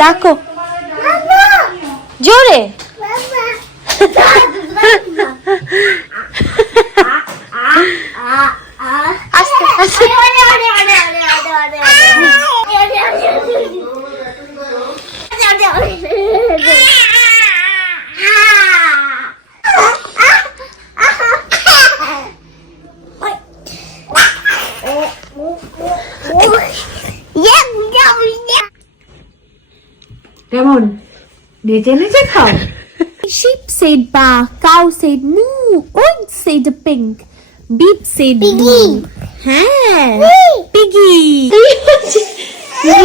ডাকো জোরে। আস্তে আস্তে কেমন নেচে নেচে খাও? Sheep said ba, cow said moo, old said a pink, beep said piggy. Piggy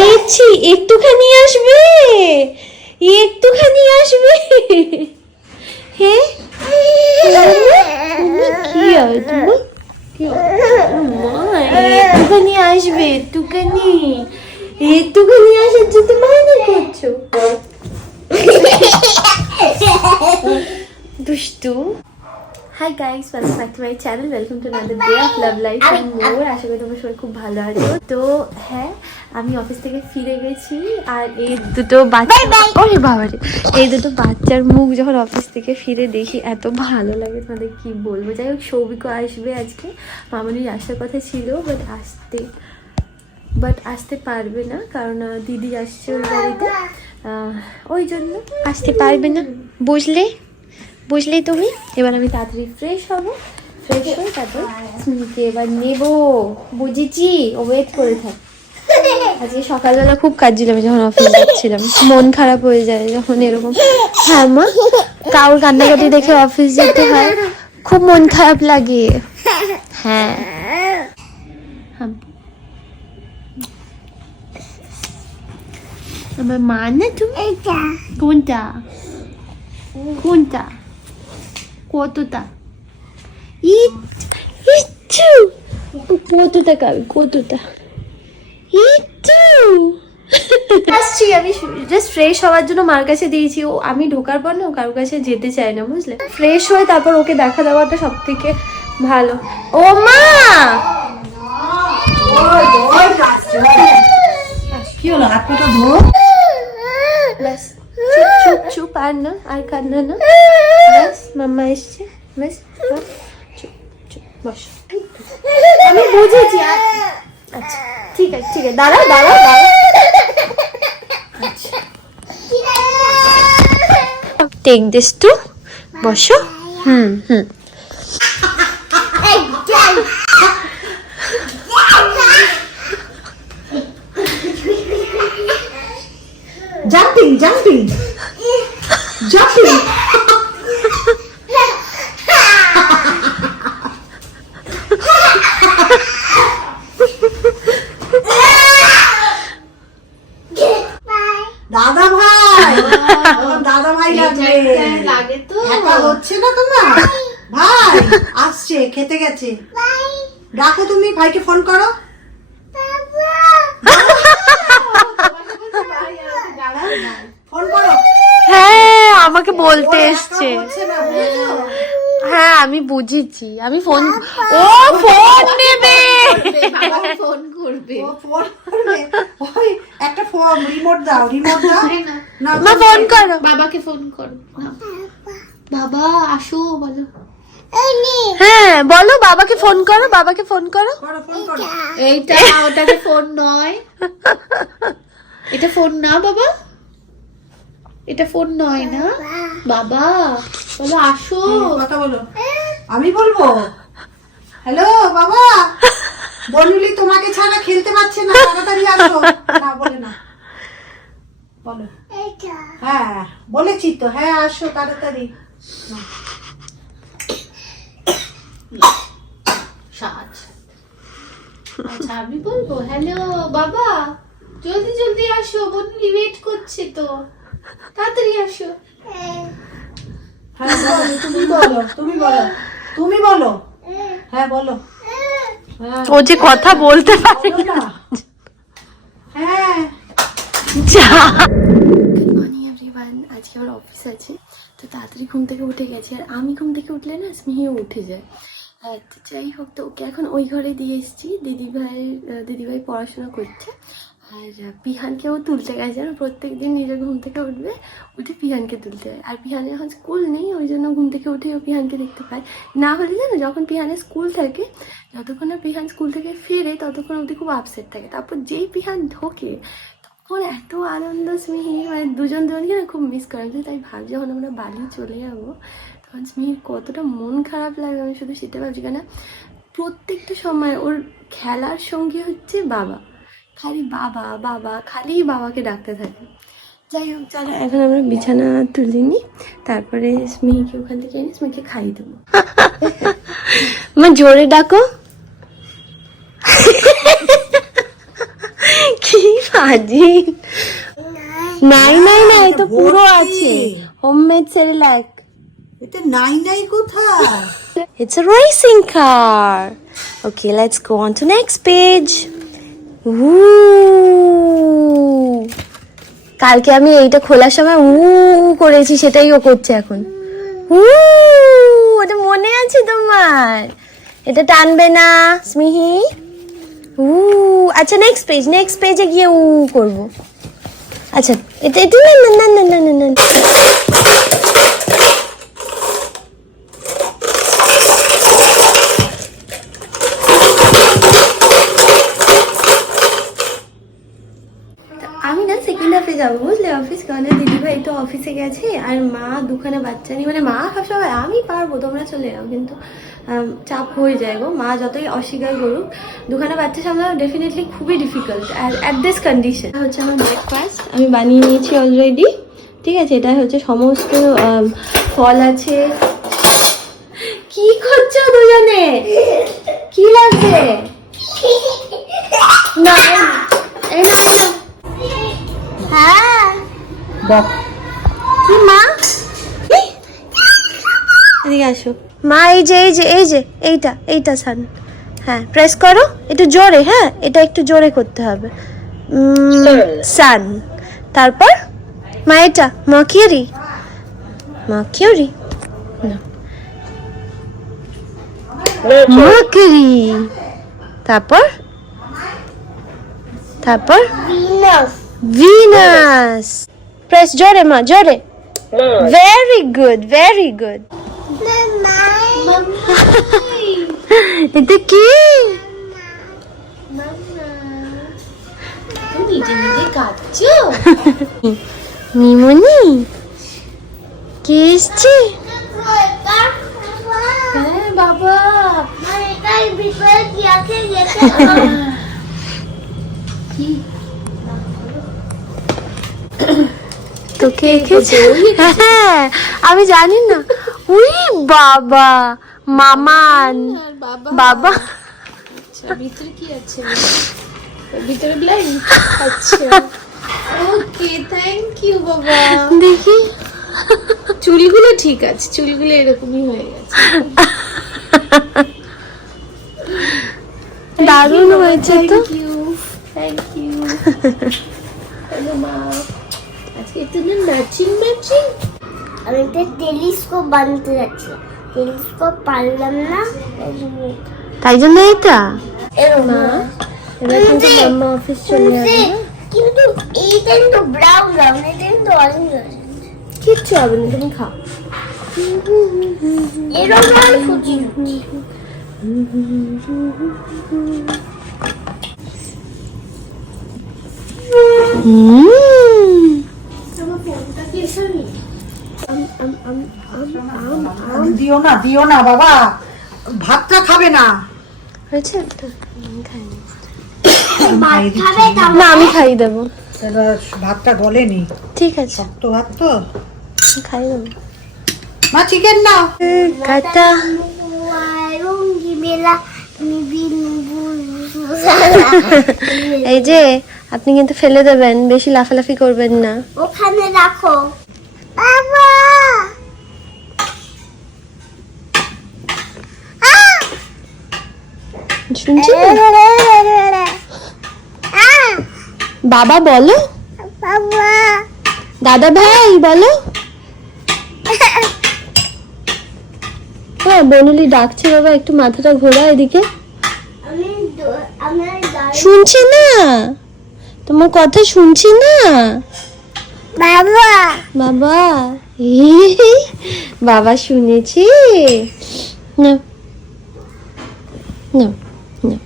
নিচ্ছি, একটুখানি আসবে, একটুখানি আসবে। হ্যাঁ কি হয় তোমার? একটুখানি আসবে, একটুখানি একটুখানি আসার জন্য বায়না করছো। দুষ্টু। Hi guys, welcome back to my channel, welcome to another day of love life and more. আশা করি তোমরা সবাই খুব ভালো আছো। তো হ্যাঁ, আমি অফিস থেকে ফিরে গেছি আর এই দুটো বাচ্চা, ওরে বাবারে, এই দুটো বাচ্চার মুখ যখন অফিস থেকে ফিরে দেখি এত ভালো লাগে, তোমাদের কি বলবো। যাই হোক, সৌভিকও আসবে আজকে, মামনির আসার কথা ছিল বাট আসতে পারবে না, কারণ দিদি আসছে ওর বাড়িতে, ওই জন্য আসতে পারবে না। বুঝলে তুমি? এবার আমি তাড়াতাড়ি ফ্রেশ হবো, ফ্রেশ হয়ে তারপর স্মিকে এবার নেবো, বুঝেছি? ও ওয়েট করে থাক। আজকে সকালবেলা খুব কাজ ছিল, আমি যখন অফিস যাচ্ছিলাম মন খারাপ হয়ে যায় যখন এরকম। হ্যাঁ মা, কাউর কান্নাকাটি দেখে অফিস যেতে হয়, খুব মন খারাপ লাগে। হ্যাঁ আমার মা না তুমি? কোনটা কতটা? কতটা খাবে? কতটা? আসছি আমি জাস্ট ফ্রেশ হওয়ার জন্য মার কাছে দিয়েছি। ও আমি ঢোকার পর না কারোর কাছে যেতে চায় না, বুঝলে? ফ্রেশ হয়ে তারপর ওকে দেখা দেওয়াটা সব থেকে ভালো। ও মা, কি হলো? হাত পাটা ধো। ব্যাস চুপ চুপ চুপ, আর না, আর কান্না না, ব্যাস মাম্মা এসছে, ব্যাস চুপ চুপ বস। আমি বুঝেছি। আচ্ছা ঠিক আছে দাঁড়াও। আচ্ছা টেক দিস টু, বসো। হুম জাম্পিং দাদা ভাই লাগে তো, একা হচ্ছে না তোমার? ভাই আসছে, খেতে গেছে। ডাকো, তুমি ভাইকে ফোন করো। ফোন করো। হ্যাঁ আমাকে বলতে এসছে। হ্যাঁ আমি বুঝেছি, আমি ফোন, ও ফোন নেবে, ফোন করবে। ওই একটা ফোন রিমোট দাও না, মা ফোন করো, বাবাকে ফোন করো। বাবা আসো বলো। হ্যাঁ বলো, বাবাকে ফোন করো। ফোন করো। এইটা ওটাকে ফোন নয়, এটা ফোন না বাবা, এটা ফোন নয় না বাবা, বলো আসো। কথা বলো, আমি বলবো। হ্যালো বাবা, বললি তোমাকে ছাড়া খেলতে পারছে না, তাড়াতাড়ি আসো। না বলে না, বলো। হ্যাঁ বলেছি তো, হ্যাঁ আসো তাড়াতাড়ি। আচ্ছা আমি বলবো, হ্যালো বাবা, জলদি আসো, বন্ধু ওয়েট করছে তো, তাড়াতাড়ি আসো। হ্যাঁ বলো, তুমি বলো। হ্যাঁ বলো। ও যে কথা বলতে পারে না। হ্যাঁ যা। গুড মর্নিং এভরিওয়ান, আজকে আমার অফিস আছে, তো তাড়াতাড়ি ঘুম থেকে উঠে গেছে। আর আমি ঘুম থেকে উঠলে না স্মিহিও উঠে যায়। তো যাই হোক, তো ওকে এখন ওই ঘরে দিয়ে এসেছি। দিদিভাই পড়াশোনা করছে, আর পিহানকেও তুলতে গেছে, আর প্রত্যেকদিন নিজের ঘুম থেকে উঠবে, উঠে পিহানকে তুলতে হয়। আর পিহান এখন স্কুল নেই, ওই জন্য ঘুম থেকে উঠেও পিহানকে দেখতে পায়। না হলে জানো, যখন পিহানের স্কুল থাকে, যতক্ষণ না পিহান স্কুল থেকে ফেরে ততক্ষণ অবধি খুব আপসেট থাকে। তারপর যেই পিহান ঢোকে তখন এত আনন্দ, স্মিহি মানে দুজনকে না খুব মিস করে। আমি তাই ভাবছি যখন আমরা বালি চলে যাবো তখন স্মিহির কতটা মন খারাপ লাগবে, আমি শুধু সেটা ভাবছি। কেন প্রত্যেকটা সময় ওর খেলার সঙ্গী হচ্ছে বাবা, খালি বাবা বাবা, খালি বাবাকে ডাকতে থাকে। যাই হোক, চলো এখন আমরা বিছানা তুলিনি, তারপরে স্মিহিকে ওখান থেকে এনে স্মিহিকে খাইয়ে দেবো। মা জোরে ডাকো। কি ফাজি। নাই নাই নাই, তো পুরো আছে হোমমেড সেরেলাক। এটা নাই নাই কোথায়? It's a racing car. Okay, let's go on to next page. Ooh. কালকে আমি এইটা খোলার সময় করেছি, সেটাই ও করছে এখন। ওটা মনে আছে তোমার? এটা টানবে না স্মিহি। আচ্ছা নেক্সট পেজে গিয়ে করবো। আচ্ছা এটা না না না না না না। আমি না সেকেন্ড হাফে যাবো, বুঝলে, অফিস। কারণ দিদিভাই তো অফিসে গেছে, আর মা দুখানা বাচ্চা নিয়ে, মানে মা সবসময় আমি পারবো তোমরা চলে যাও, কিন্তু চাপ হয়ে যায় গো। মা যতই অস্বীকার করুক, দুখানা বাচ্চা সামলানো ডেফিনেটলি খুবই ডিফিকাল্ট অ্যাট দিস কন্ডিশন। হচ্ছে আমার ব্রেকফাস্ট আমি বানিয়ে নিয়েছি অলরেডি, ঠিক আছে। এটা হচ্ছে সমস্ত ফল আছে। কি করছো দুজনে? কি লাগছে? না এই না হ্যাঁ কি মা, এদিকে আসো মা। এইটা সান। হ্যাঁ প্রেস করো একটু জোরে। হ্যাঁ এটা একটু জোরে করতে হবে। সান। তারপর মা এটা মার্কিউরি। মার্কিউরি তারপর ভিনাস। প্রেস জোরে মা, জোরে। Very good. এটা কি? নিজে নিজে কাঁদছো? মিমুনি কে এসছে? হ্যাঁ বাবা, তোকে এঁকেছে? হ্যাঁ আমি জানি না। উই বাবা, মামান বাবা। আচ্ছা ভিতরে কি আছে? ভিতরে ব্লাইন্ড। আচ্ছা ওকে, থ্যাংক ইউ বাবা। দেখি চুলগুলো ঠিক আছে, চুলগুলো এরকমই হয়ে গেছে। দারুণ হয়েছে তো। Thank you. হ্যালো মা, আজকে তুমি ম্যাচিং। আমি একটা টেলিস্কোপ বানাতে যাচ্ছি, টেলিস্কোপ পারলাম না, তাই জন্য এটা মা এবার কিন্তু মাম্মা অফিস চলে যাবে। কিন্তু এইটা কিন্তু ব্রাউন, এটা কিন্তু অরেঞ্জ। কিচ্ছু হবে না, তুমি খাও। এরকম আমি ফুটি দিও না বাবা, ভাতটা খাবে না। হয়েছে একটা? খাবে না আমি খাইয়ে দেবো। ভাতটা গলেনি, ঠিক আছে শক্ত ভাত তো, খাইয়ে দেবো। মা চিকেন নাও। কাটা এই যে আপনি কিন্তু ফেলে দেবেন, বেশি লাফালাফি করবেন না। ওখানে রাখো বাবা। শুনছি বাবা বলো, বাবা দাদা ভাই বলো। হ্যাঁ বনুলি ডাকছে বাবা, একটু মাথাটা ঘোরা এদিকে। আমি শুনছি না, তোমার কথা শুনছি না বাবা বাবা। বাবা শুনেছি। না না না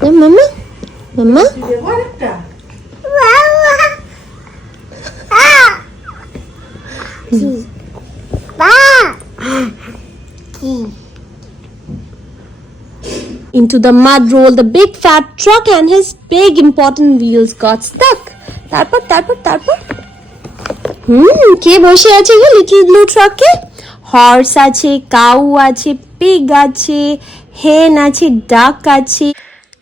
না মামা মামা। দেবো আরেকটা? বাবা Into the mud rolled the big fat truck and his big important wheels got stuck. তারপর তারপর তারপর কে বসে আছে গো লিটল ব্লু ট্রাকে? হর্স আছে, কাউ আছে, পিগ আছে, হেন আছে, ডাক আছে।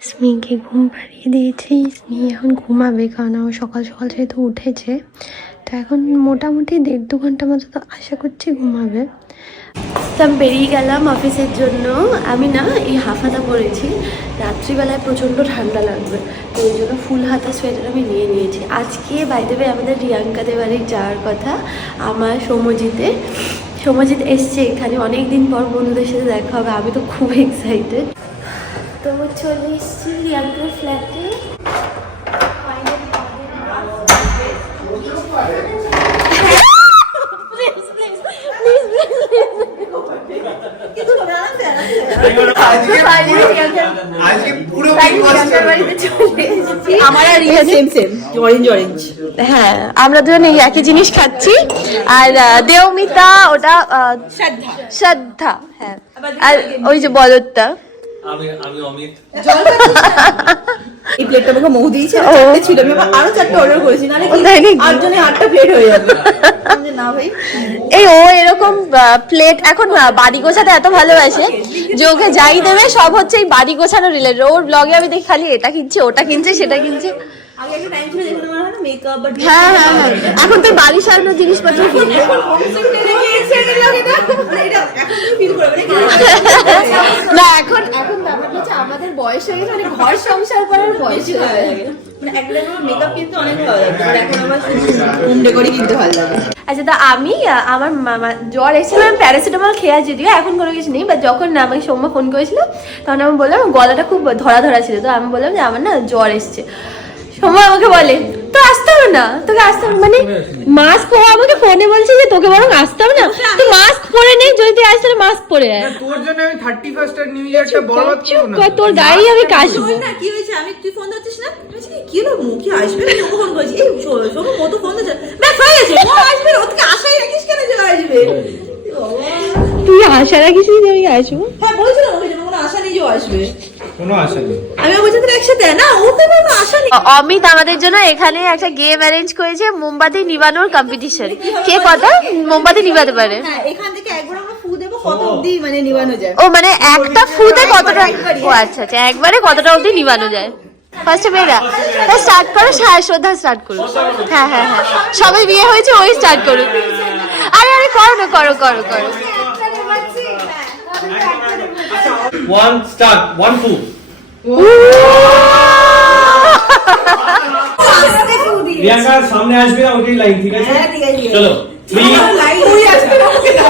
স্মিকে ঘুম পাড়িয়ে দিয়েছি। স্মি এখন ঘুমাবে, কারণ আমার সকাল সকাল যেহেতু উঠেছে, তো এখন মোটামুটি 1.5-2 ঘন্টা মতো তো আশা করছি ঘুমাবে। তো আমি বেরিয়ে গেলাম অফিসের জন্য। আমি না এই হাফ হাতা পরেছি, রাত্রিবেলায় প্রচণ্ড ঠান্ডা লাগবে, তো ওই জন্য ফুল হাতা সোয়েটার আমি নিয়ে নিয়েছি। আজকে বাই দ্য ওয়ে আমাদের রিয়াঙ্কাদের বাড়ি যাওয়ার কথা, আমার সমজিৎ এসছে এখানে, অনেক দিন পর বন্ধুদের সাথে দেখা হবে। আমি তো খুব এক্সাইটেড। তো চলে এসেছি রিয়াঙ্কার ফ্ল্যাটে। হ্যাঁ, আমরা দুজন এই একই জিনিস খাচ্ছি। আর দেওমিতা ওটা শ্রদ্ধা, হ্যাঁ, আর ওই যে বলদটা আমি অমিত। এই প্লেটটা আমাকে মৌ দিয়েছে, চারটে ছিল, আমি আরো 4টা অর্ডার করেছি, নালে কি 8টা প্লেট হয়ে যাবে। না ভাই, এই ও এরকম প্লেট এখন বাড়ি গোছাতে এত ভালোবাসে যে ওকে যাই দেবে সব হচ্ছে এই বাড়ি গোছানো রিলেটেড। ওর ব্লগে আমি দেখি খালি এটা কিনছে, ওটা কিনছে, সেটা কিনছে। আগে একটা টাইম ছিল যেখানে আমার হয় না মেকআপ বা হ্যাঁ হ্যাঁ হ্যাঁ, এখন তো বাড়ি সাজানোর জিনিসপত্র কিনে। না এখন ব্যাপারটা হচ্ছে আমাদের বয়স হয়ে গেছে, ঘর সংসার করার বয়স হয়ে গেছে। মানে একটা আমার মেকআপ কিনতে অনেক ভালো লাগে, আর এখন আমার হোম ডেকোরই কিনতে ভালো লাগে। আচ্ছা, তা আমি আমার জ্বর এসেছিল, আমি প্যারাসিটামল খেয়ে যদিও এখন কোনো কিছু নেই, বা যখন আমাকে সৌম্য ফোন করেছিল তখন আমি বললাম গলাটা খুব ধরা ধরা ছিল, তো আমি বললাম যে আমার না জ্বর এসছে। সময় আমাকে বলে তো আসতে হবে না, তোকে আসতে হবে মানে মাস্ক পরে, আমাকে ফোনে বলছে যে তোকে বরং আসতে হবে না, তুই মাস্ক পরে নেই, যদি তুই আসতে মাস্ক পরে আয়। তোর জন্য আমি 31st নিউ ইয়ারটা বরবাদ করব না। তোর গাড়ি আমি কাশবো না। কি হয়েছে, আমি তুই ফোন ধরছিস না, আমি বলছি কি হলো মুখে আসবে না, ফোন করেছি এই শোনো মতো ফোন ধরছে, ব্যাস হয়ে গেছে, ও আসবে, ওকে আশাই রাখিস কেন যে আসবে। তুই আশা রাখিস যে আমি আসবো? হ্যাঁ বলছিলাম ওকে যে কোনো আশা নেই যে ও আসবে, কোনো আশা নেই। আমি বলছি তোর একসাথে না, ওকে কোনো আশা নেই। অমিত আমাদের জন্য এখানে একটা গেম অ্যারেঞ্জ করেছে, মোমবাতি নিবানোর কম্পিটিশন। কে কত মোমবাতি নিবাতে পারে। হ্যাঁ, এখান থেকে একবার আমরা ফু দেবো, কত অবধি মানে নিবানো যায়। ও মানে একটা ফুতে কতটা? ও আচ্ছা আচ্ছা, একবারে কতটা অবধি নিবানো যায়। ফার্স্টে মেয়েরা স্টার্ট করো, শ্রদ্ধা স্টার্ট করো। হ্যাঁ হ্যাঁ হ্যাঁ, সবাই বিয়ে হয়েছে, ওই স্টার্ট করো। আরে আরে করো না, করো করো করো। 1 স্টার্ট, 1 2। রিয়াঙ্কা সামনে আসবে না, ওটাই লাইন, ঠিক আছে? হ্যাঁ ঠিক আছে, চলো 3 তুই আসবে না ওকে না।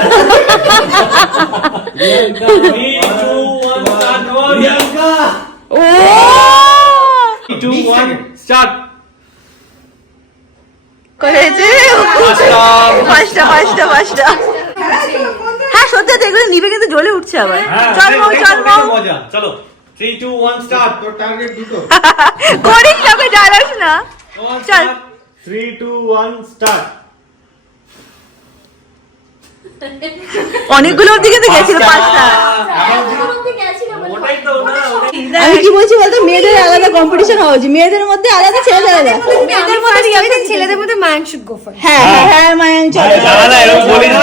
3 2 1 স্টার্ট। রিয়াঙ্কা ও 3 2 1 স্টার্ট। করেছে পাঁচটা। হ্যাঁ সত্যি দেখলে নিবে কিন্তু জ্বলে উঠছে আবার। হ্যাঁ, চল মৌ, চল মৌ। মজা। চলো 3 2 1 স্টার্ট। তোর টার্গেট দুটো। করিস লোকে জ্বালাস না। চল 3 2 1 স্টার্ট। অনেকগুলো দিকে তো গেছিল, 5টা। ওটাই তো না, আমি কি বলছি বলতো, মেয়েদের আলাদা কম্পিটিশন হওয়া উচিত, মেয়েদের মধ্যে আলাদা, ছেলেদের আলাদা। ছেলেদের মধ্যে মায়াঙ্ক শুড গো ফর। হ্যাঁ হ্যাঁ হ্যাঁ মায়াঙ্ক চল। না এরকম বলি না।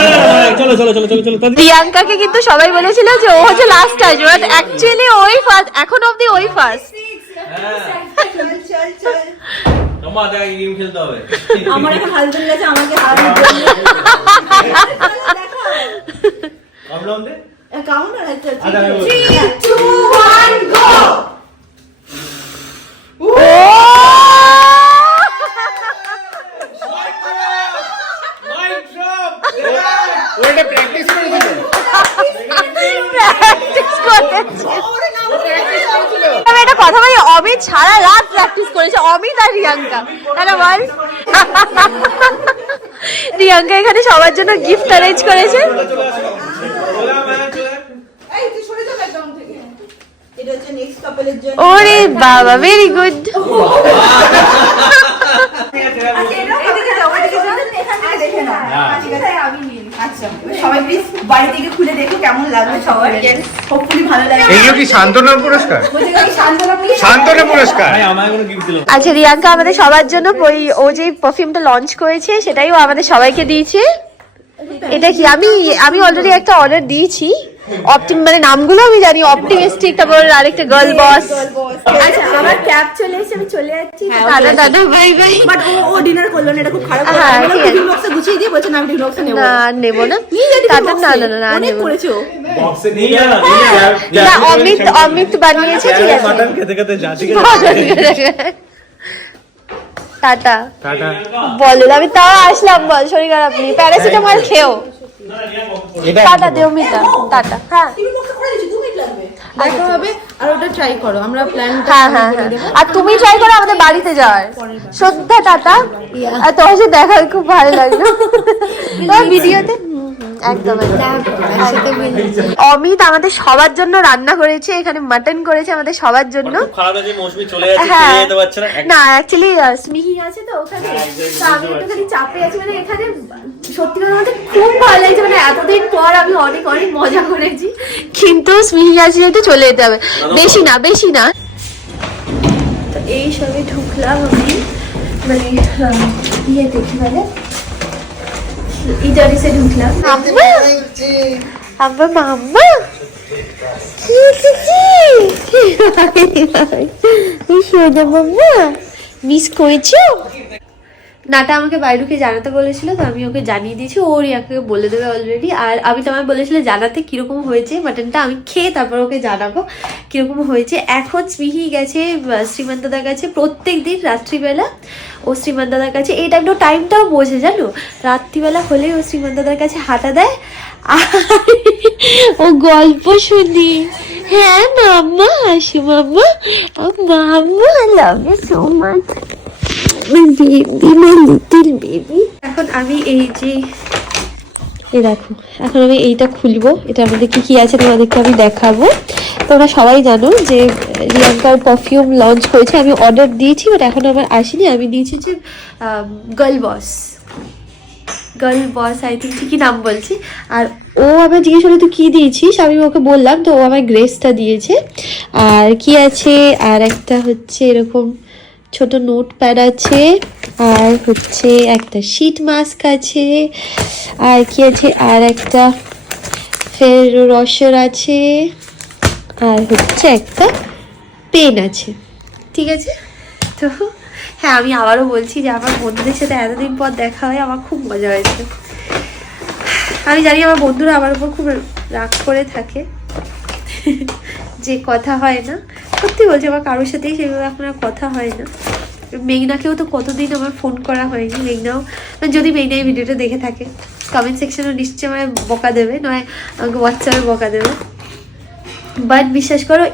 চলো চলো চলো চলো চলো। প্রিয়াঙ্কাকে কিন্তু সবাই বলেছিল যে ও হচ্ছে লাস্ট আসবে, বাট অ্যাকচুয়ালি ওই ফার্স্ট, এখন অবধি ওই ফার্স্ট। চল চল। তোমার দেখা গেম খেলতে হবে। আমার এখন হালদুল গেছে, আমাকে হারানোর জন্য। কম রাউন্ড দে। কাউন্টার আছে। আচ্ছা, 3 2 1 গো। ওটা প্র্যাকটিস করেছিল। আমি একটা কথা বলি, অমিত সারা রাত প্র্যাকটিস করেছে। অমিত আর রিয়াঙ্কা, তাহলে বল। রিয়াঙ্কা এখানে সবার জন্য গিফট অ্যারেঞ্জ করেছে। এই তুই সরে যা ব্যাকগ্রাউন্ড থেকে। এটা হচ্ছে নেক্সট কাপলের জন্য। ওরে বাবা, ভেরি গুড। এদিকে যাও, এদিকে যাও। এখান থেকে দেখে নাও। ঠিক আছে, আমি নিয়ে নিই। আচ্ছা, সবাই প্লিজ বাড়ি থেকে খুলে দেখো কেমন লাগবে সবার। হোপফুলি ভালো লাগবে। এগুলো কি শান্তনা পুরস্কার? বলতে গেলে শান্তনা পুলিশ। শান্তনা পুরস্কার। আমায় কোনো গিফট দিল। আচ্ছা, রিয়াঙ্কা আমাদের সবার জন্য ও যে পারফিউমটা লঞ্চ করেছে সেটাই ও আমাদের সবাইকে দিয়েছে। এটা কি, আমি অলরেডি একটা অর্ডার দিয়েছি। মানে নামগুলো আমি জানি, অপটিমিস্টিক, তারপর আরেকটা গার্ল বস। আচ্ছা, আমার ক্যাব চলে এসে আমি চলে যাচ্ছি। দাদা দাদা বাই বাই। বাট ও ডিনার করলো না, এটা খুব খারাপ। হ্যাঁ, ঠিক আছে। টিফিন বক্সে গুছিয়ে দিয়ে বলছে না আমি টিফিন বক্সে নেব না, নেবো না। টাটা, না না না, অনেক নেবো না। করেছো। বক্সে নিয়ে যা না, অমিত বানিয়েছে, ঠিক আছে। মাটন খেতে খেতে যা, ঠিক টাটা। টাটা। বলো, আমি তাও আসলাম, বল শরীর খারাপ নেই, প্যারাসিটামল খেও। টাটা দেও মিতা, টাটা। হ্যাঁ টিফিন বক্সে করে দিচ্ছি, 2 মিনিট লাগবে। দেখা হবে আর ওটা ট্রাই করো। আমরা প্ল্যানটা হ্যাঁ হ্যাঁ হ্যাঁ, আর তুমি ট্রাই করো আমাদের বাড়িতে যাওয়ার। শ্রদ্ধা, টাটা। আর তোমার সাথে দেখা খুব ভালো লাগলো তোমার ভিডিওতে। একদম অমিত আমাদের সবার জন্য রান্না করেছে, এখানে মাটন করেছে আমাদের সবার জন্য। খারাপ আছে, মৌসুমী চলে যাচ্ছে, হ্যাঁ। খেয়ে যেতে পারছে না। না, অ্যাকচুয়ালি স্মিহি আছে তো ওখানে, তো আমি একটুখানি চাপে আছি। মানে এখানে সত্যি কথা বলতে খুব ভালো লাগছে, মানে এতদিন পর আমি অনেক অনেক মজা করেছি, কিন্তু স্মিহি আছে যেহেতু চলে যেতে হবে। বেশি না। তো এই সবে ঢুকলাম আমি, মানে ইয়ে দেখি মানে ইটারিসে ঢুকলাম। আব্বা মাম্মা সোজা মাম্মা মিস করেছো? নাটা আমাকে বাইরে জানাতে বলেছিল, তো আমি ওকে জানিয়ে দিয়েছি, ওর ইয়াকে বলে দেবে অলরেডি। আর আমি তোমায় বলেছিল জানাতে কিরকম হয়েছে মাটনটা, আমি খেয়ে তারপর ওকে জানাবো কিরকম হয়েছে। এখন স্মিহি গেছে শ্রীমান দাদার কাছে প্রত্যেক দিন রাত্রিবেলা। ও শ্রীমান দাদার কাছে এই টাইমটাও বোঝে, জানো, রাত্রিবেলা হলে ও শ্রীমান দাদার কাছে হাঁটা দেয় আর ও গল্প শুনি। হ্যাঁ মাম্মা, আসি mamma, mamma love you so much baby, my little baby. এখন আমি এই যে দেখো, এখন আমি এইটা খুলবো, এটার মধ্যে কি আছে তোমাদেরকে আমি দেখাবো। তোমরা সবাই জানো যে রিয়াঙ্কার পারফিউম লঞ্চ করেছে, আমি অর্ডার দিয়েছি, বাট এখন আমার আসেনি। আমি দিয়েছি যে গার্ল বস আই থিঙ্ক, ঠিকই নাম বলছি। আর ও আমার জিজ্ঞেস করলো তুই কী দিয়েছিস, আমি ওকে বললাম, তো ও আমার গ্রেসটা দিয়েছে। আর কি আছে, আর একটা হচ্ছে এরকম ছোট নোট প্যাড আছে, আর হচ্ছে একটা শীট মাস্ক আছে, আর কি আছে, আর একটা ফেরো রসর আছে, আর হচ্ছে একটা পেন আছে। ঠিক আছে, তো হ্যাঁ, আমি আবারও বলছি যে আমার বন্ধুদের সাথে এতদিন পর দেখা হয়, আমার খুব মজা হয়েছে। আমি জানি আমার বন্ধুরা আমার উপর খুব রাগ করে থাকে যে কথা হয় না। সত্যি বলছি, আমার কারোর সাথেই সেভাবে এখন আর কথা হয় না। মেঘনাকেও তো কতদিন আমার ফোন করা হয়নি। মেঘনাও, যদি মেঘনা এই ভিডিওটা দেখে থাকে, কমেন্ট সেকশনে নিশ্চয়ই আমায় বকা দেবে, নয় আমাকে হোয়াটসঅ্যাপে বকা দেবে। বাট বিশ্বাস করো,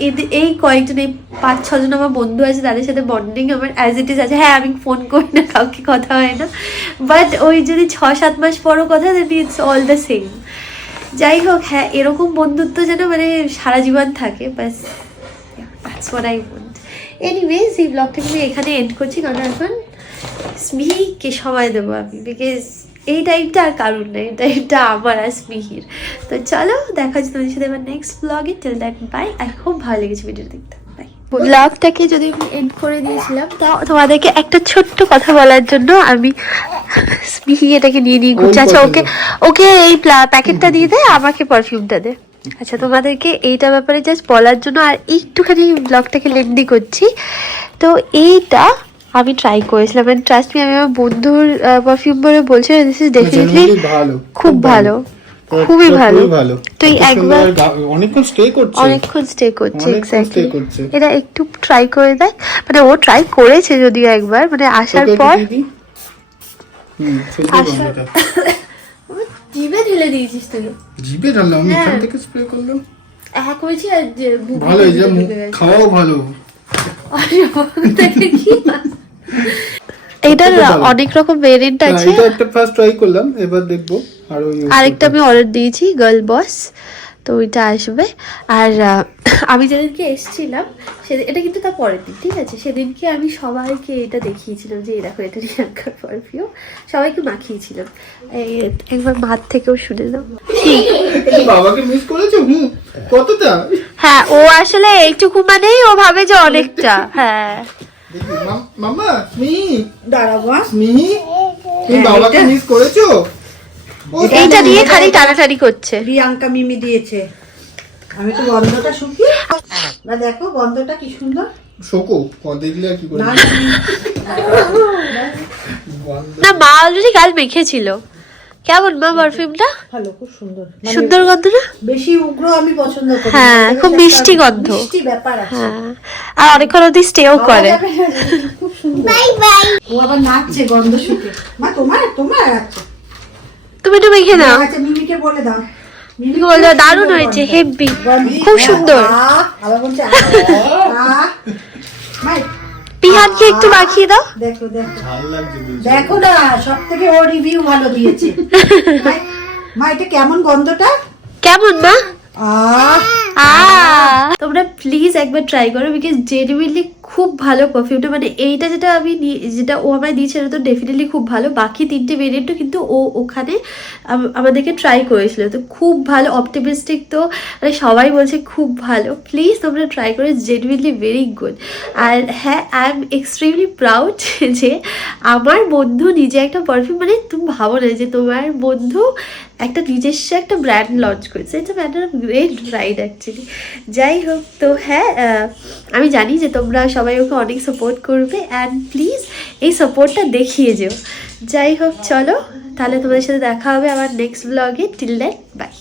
এই কয়েকজন, এই 5-6 জন আমার বন্ধু আছে, তাদের সাথে বন্ডিং আমার অ্যাজ ইট ইজ আছে। হ্যাঁ, আমি ফোন করি না, কাউকে কথা হয় না, বাট ওই যদি 6-7 মাস পরও কথা, দেন ইটস অল দ্য সেম। যাই হোক, হ্যাঁ, এরকম বন্ধুত্ব যেন মানে সারা জীবন থাকে, ব্যাস, that's what I want. Anyways, এই ব্লগটাকে আমি এখানে এন্ড করছি, কারণ এখন স্মিহিকে সময় দেবো আমি, বিকজ এই টাইমটা আর কারণ না, এই টাইমটা আমার আর স্মিহির। তো চলো, দেখা হচ্ছে তোমাদের সাথে এবার নেক্সট ব্লগে। Till that by. আর খুব ভালো লেগেছে ভিডিও দেখতে। বাই। ব্লগটাকে যদি আমি এন্ড করে দিয়েছিলাম, তো তোমাদেরকে একটা ছোট্ট কথা বলার জন্য আমি স্মিহি এটাকে নিয়ে গুছাচ্ছি। ওকে এই প্যাকেটটা দিয়ে দে, আমাকে পারফিউমটা দে। আচ্ছা, তোমাদেরকে এইটা ব্যাপারে জাস্ট বলার জন্য আর একটুখানি ব্লগটাকে লেন্দি করছি। তো এইটা আমি ট্রাই করেছিলাম, এন্ড ট্রাস্ট মি, আমি আমার বন্ধুর পারফিউম বলে বলছি, দিস ইজ ডেফিনেটলি খুব ভালো, খুবই ভালো। তুই একবার অনেকক্ষণ স্টে করছে এক্স্যাক্টলি। এটা একটু ট্রাই করে দেখ, মানে ও ট্রাই করেছে যদিও একবার, মানে আসার পর জিভে ঢেলে দিয়েছিস তুই। জিভে ঢাললাম, আমি এখান থেকে স্প্রে করলাম। হ্যাঁ করেছি, আর ভালো, খাওয়াও ভালো। কি এটার এটা ভালো। অনেক রকম ভেরিয়েন্ট হ্যাঁ, আছে। এটা একটা ফার্স্ট ট্রাই করলাম, এবার দেখবো আরো use আরেকটা করতে। আমি অর্ডার দিয়েছি গার্ল বস, তো ওইটা আসবে। আর আমি যেদিনকে এসেছিলাম সেদিন, এটা কিন্তু তার পরের দিন, ঠিক আছে, সেদিনকে আমি সবাইকে এটা দেখিয়েছিলাম যে এই দেখো এটা রিয়াঙ্কার পারফিউম, সবাইকে মাখিয়েছিলাম। এই একবার মার থেকেও শুনে নাও। এই বাবাকে মিস করেছো? কতটা? হ্যাঁ, ও আসলে এইটুকু মানেই ও ভাবে যে অনেকটা। হ্যাঁ, দেখি, মাম্মা স্মি, দাঁড়াবো। স্মি, তুমি বাবাকে মিস করেছো? এইটা নিয়ে খালি টানাটানি করছে। প্রিয়াঙ্কা মিমি দিয়েছে। আমি তো গন্ধটা শুকিয়ে না, দেখো গন্ধটা কি সুন্দর। শোকো দেখলে আর কি করে? না, না, মা অলরেডি গাল মেখেছিল। কেমন মা পারফিউমটা? ভালো, খুব সুন্দর। সুন্দর গন্ধ না? বেশি উগ্র আমি পছন্দ করি না। হ্যাঁ, খুব একটা মিষ্টি গন্ধ। মিষ্টি ব্যাপার আছে। হ্যাঁ, আর অনেকক্ষণ অব্দি স্টেও করে। খুব সুন্দর। Bye bye. ও আবার নাচছে গন্ধ শুকে। মা তোমার আচ্ছা। তুমি একটু মেখে নাও। আচ্ছা, মিমিকে বলে দাও। মিমি বললো দারুণ হয়েছে, হেভি, খুব সুন্দর। আবার বলছে মাই, পিহানকে একটু মাখিয়ে দাও। দেখো দেখো ভালো লাগছে বলছি। দেখো না, সব থেকে ও রিভিউ ভালো দিয়েছে। মা এটা কেমন গন্ধটা? কেমন মা? আহ, তোমরা প্লিজ একবার ট্রাই করো, বিকজ জেনুইনলি খুব ভালো পারফিউমটা। মানে এইটা যেটা ও আমায় দিয়েছে এটা তো ডেফিনেটলি খুব ভালো। বাকি তিনটে ভেরিয়েন্টও কিন্তু ও ওখানে আমাদেরকে ট্রাই করেছিল, তো খুব ভালো, অপটিমিস্টিক। তো মানে সবাই বলছে খুব ভালো, প্লিজ তোমরা ট্রাই করো, জেনুইনলি ভেরি গুড। আর হ্যাঁ, আই এম এক্সট্রিমলি প্রাউড যে আমার বন্ধু নিজে একটা পারফিউম, মানে তুমি ভাবো না যে তোমার বন্ধু একটা নিজস্ব একটা ব্র্যান্ড লঞ্চ করেছে, এটা matter of great pride actually. যাই হোক, তো হ্যাঁ, আমি জানি যে তোমরা সবাই ওকে অনেক সাপোর্ট করবে, অ্যান্ড প্লিজ এই সাপোর্টটা দেখিয়ে যেও। যাই হোক, চলো তাহলে তোমাদের সাথে দেখা হবে আমার নেক্সট ব্লগে। Till then, by.